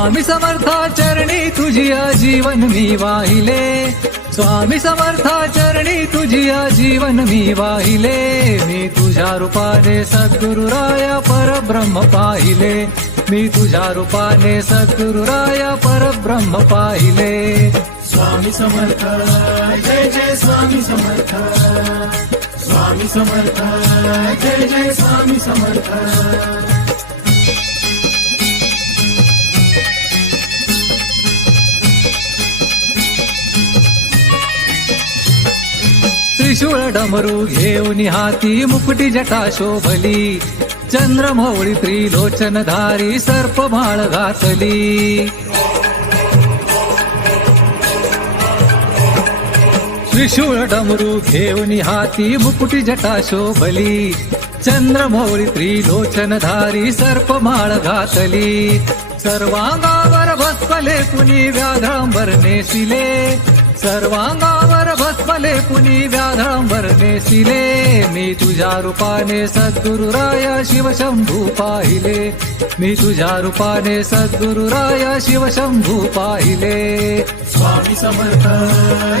स्वामी समर्था चरणी तुझी जीवन मी वाहिले, स्वामी समर्था चरणी तुझी जीवन मी वाहिले, मी तुझ्या रूपाने सद्गुरुराया परब्रह्म पाहिले, मी तुझ्या रूपाने सद्गुरुराया परब्रह्म पाहिले. स्वामी समर्थ जय जय स्वामी समर्थ, स्वामी समर्थ जय जय स्वामी समर्थ. त्रिशूळ डमरू घेऊन हाती मुकुटी जटा शोभली, चंद्रमौळी त्रिलोचनधारी सर्पमाळ घातली. त्रिशूळ डमरू घेऊन हाती मुकुटी जटा शोभली, चंद्रमौळी त्रिलोचनधारी सर्पमाळ घातली. सर्वांगावर भस्मले पुनी व्याधांबर नेसिले, सर्वांगावर भस्मले पुनी व्याधांबर नेसिले, मी तुझ्या रूपाने सद्गुरुराया शिवशंभू पाहिले, मी तुझ्या रूपाने सद्गुरुराया शिवशंभू पाहिले. स्वामी समर्थ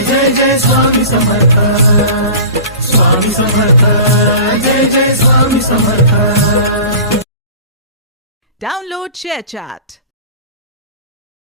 जय जय स्वामी समर्थ, स्वामी समर्थ जय जय स्वामी समर्थ. Download ShareChat.